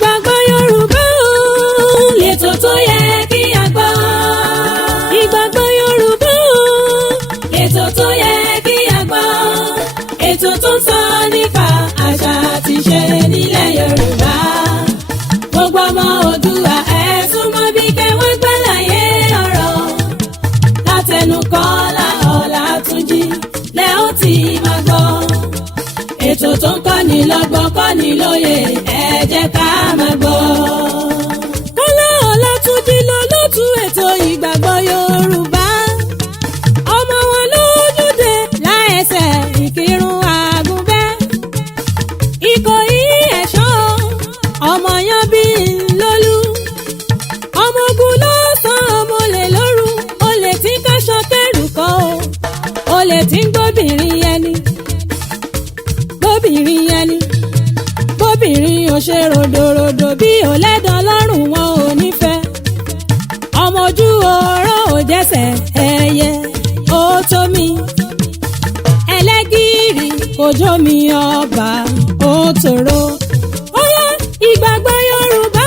Ìgbàgbọ́ Yorùbá lètò tó yẹ kí a gbọ́. Ìgbàgbọ́ Yorùbá lètò tó yẹ kí a gbọ́. Ètò tó ń sọ nípa àṣà àti ìṣe nílẹ̀ Yorùbá. Gbogbo ọmọ Oòduà ẹ súnmọ́ bí kẹwọ́n gbàlàyé ọ̀rọ̀. Látẹnu Kọ́lá Ọlátúnjí lẹ́ ó ti máa gbọ́. Ètò tó ń kọ́ni lọ́gbọ́n kọ́ni lóye ẹ jẹ́ ká máa gbọ́. Kọ́lá Ọlátúnjí lolóòtú ètò Ìgbàgbọ́ Yorùbá. Ọmọ wọn lójúde láẹsẹ̀ Ìkírun Àgùnbẹ́. Ìkòyí ẹ̀ṣọ́ ọmọ yan bí lólú. Ọmọ ogun ló sọ ọmọ olè lóru. Olè tí káṣọ kẹrù kọ́ o. Olè tí ń gbóbìnrin ẹni. Gbóbìnrin ẹni. Gbóbìnrin ò ṣe ròdòròdò bí ọ̀lẹ́dàn lọ́rùn wọn ò nífẹ̀ẹ́. Ọmọ ojú oró ò jẹ́sẹ̀ ẹyẹ ó tó mi. Ẹlẹ́gìrì kò jó mi ọba ó tòrò. Ó yá Ìgbàgbọ́ Yorùbá.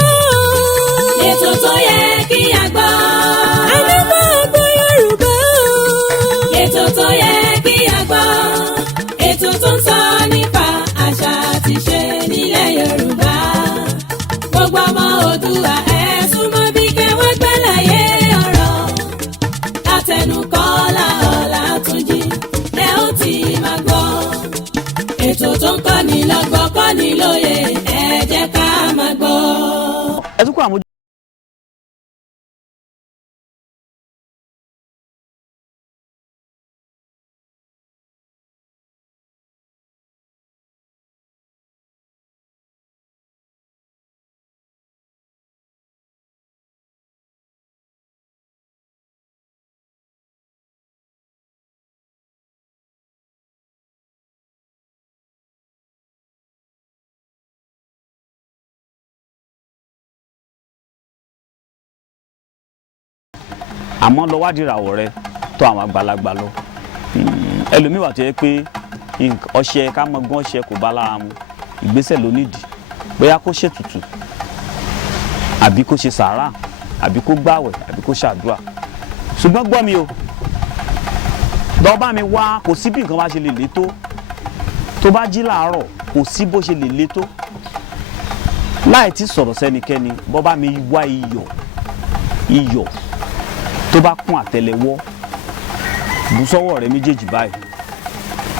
Ètò tó yẹ kí a gbọ́. Ìgbàgbọ́ Yorùbá. Ètò tó yẹ kí a gbọ́. Ètò tó ń sọ nípa àṣà àti ìṣe nílẹ̀ Yorùbá. Gbogbo ọmọ Oòduà ẹ súnmọ́ bí kẹwọ́n gbàlàyé ọ̀rọ̀. Látẹnu Kọ́lá Ọlátúnjí lẹ́ ó ti máa gbọ́. Ètò tó ń kọ́ni lọ́gbọ́n kọ́ni lóye ẹ jẹ́ ká máa gbọ́. ẹ tún kó àmójú. àmọ́ lọ wádìí ìràwọ̀ rẹ tó àwọn àgbàlagbà lọ. Ẹlòmíì wà tó yẹ pé ọṣẹ ká mọ gán ọṣẹ kò bá lára mu, ìgbésẹ̀ ló nídìí, bóyá kó ṣètùtù àbí kó ṣe sàárà àbí kó gbàwẹ̀ àbí kó ṣàdúrà. Ṣùgbọ́n gbọ́ mi o, lọ́ọ́ bá mi wá, kò sí bí nǹkan bá ṣe lè le tó. Tó bá jí láàárọ̀ kò sí bó ṣe lè le tó. Láì tí sọ̀rọ̀ sẹ́nikẹ́ni, bọ́ bá mi wá iyọ̀ tó bá kún àtẹ́lẹwọ́, bù sọ́wọ́ rẹ méjèèjì báyìí,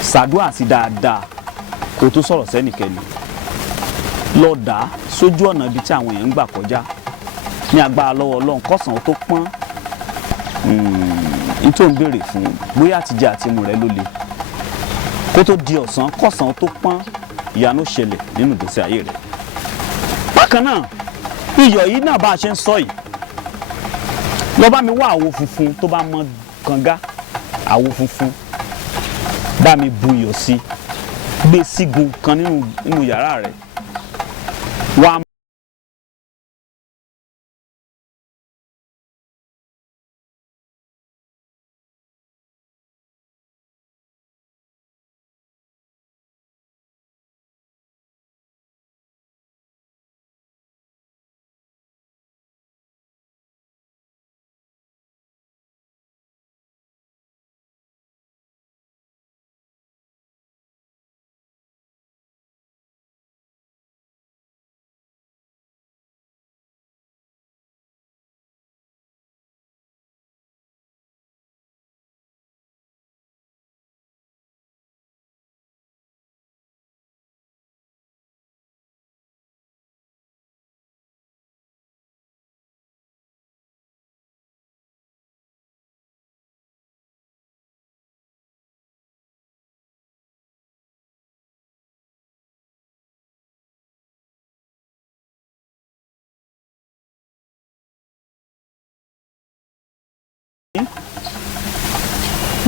ṣàdúrà sí dáadáa kó tó sọ̀rọ̀ sẹ́nikẹ́ni. Lọ dà á sójú ọ̀nà ibi tí àwọn èèyàn ń gbà kọjá ní agbára lọ́wọ́ Ọlọ́run kọ́sàn-án tó pọ́n. N tó ń béèrè fún bóyá àtijọ́ àti imú rẹ ló le kó tó di ọ̀sán kọ́sàn-án tó pọ́n, ìyanu ṣẹlẹ̀ nínú ìgbésí ayé rẹ. Bákan náà iyọ̀ yìí náà bá a ṣe ń sọ yìí, lọ bá mi wá àwo funfun tó bá mọ́ kànga, àwo funfun, bá mi bu iyọ̀ sí, gbé sígun kan nínú yàrá rẹ. Wá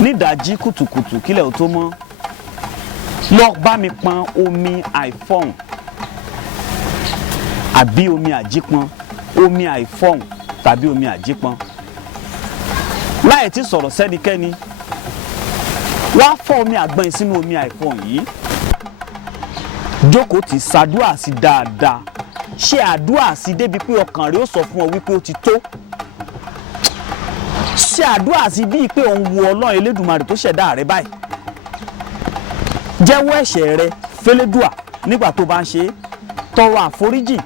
nídàájí kùtùkùtù kílẹ̀ ò tó mọ́, lọ bá mi pọn omi àìfọ̀hùn àbí omi àjípọn, omi àìfọ̀hùn tàbí omi àjípọn. Láì tí sọ̀rọ̀ sẹ́nikẹ́ni, wá fọ́ omi àgbọn sínú omi àìfọ̀hùn yìí, jókòó tì, ṣàdúrà sí dáadáa ṣe àdúrà sí débi pé ọkàn rẹ ó sọ fún ọ wípé ó ti tó. ṣe àdúrà sí bíi pé òun wo Ọlọ́run Elédùmarè tó ṣẹ̀dá rẹ báyìí. jẹ́wọ́ ẹ̀ṣẹ̀ rẹ fẹ́lẹ́dùà nígbà tó bá ń ṣe, tọrọ àforíjì,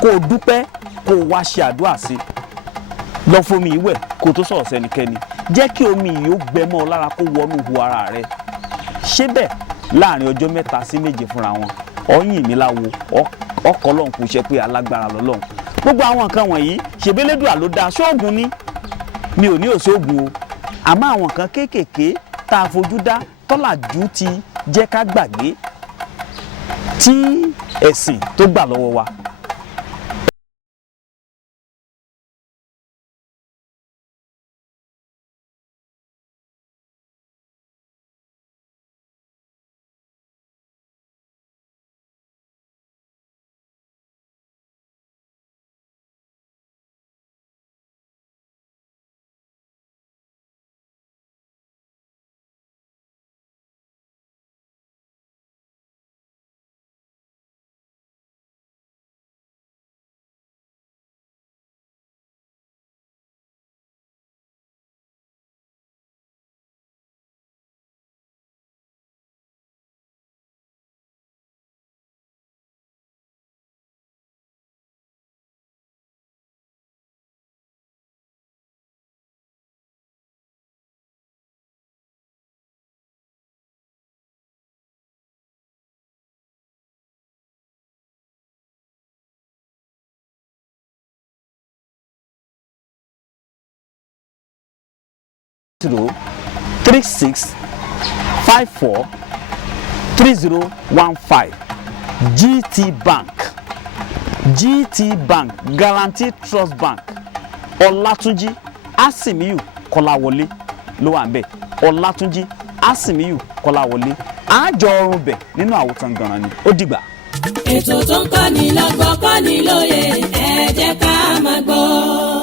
kó o dúpẹ́, kó o wá ṣe àdúrà sí. lọ fomi ìwẹ̀ kó o tó sọ̀rọ̀ sẹ́nikẹ́ni. jẹ́ kí omi yìí ó gbẹ mọ́ ọ lára kó wọnú hu ara rẹ. ṣé bẹ́ẹ̀ láàrin ọjọ́ 3 sí 7 fúnra wọn, ọyìn mi láwo ọkọ̀ Ọlọ́run kò ṣe pé alágbára lọ́lọ́run. gbogbo àwọn nǹkan wọ̀nyí ṣèbélédùà ló dáa. ṣóògùn ni mi ò ní òṣoògùn o, àmọ́ àwọn nǹkan kéékèèké tá a fojú dá tọ́làjú ti jẹ́ ká gbàgbé tí ẹ̀sìn tó gbà lọ́wọ́ wa. Zero 36 54 3015 GT Bank Guaranty Trust Bank. Ọlátúnjí Asimiyu Kọ́láwọlé ló wà ńbẹ̀. Ọlátúnjí Asimiyu Kọ́láwọlé. àjọ ọrùn bẹ̀ nínú àwòtán gan-an ni. Ó dìgbà. ètò tó ń kọ́ni lọ́gbọ́n kọ́ni lóye ẹ jẹ́ ká máa gbọ́.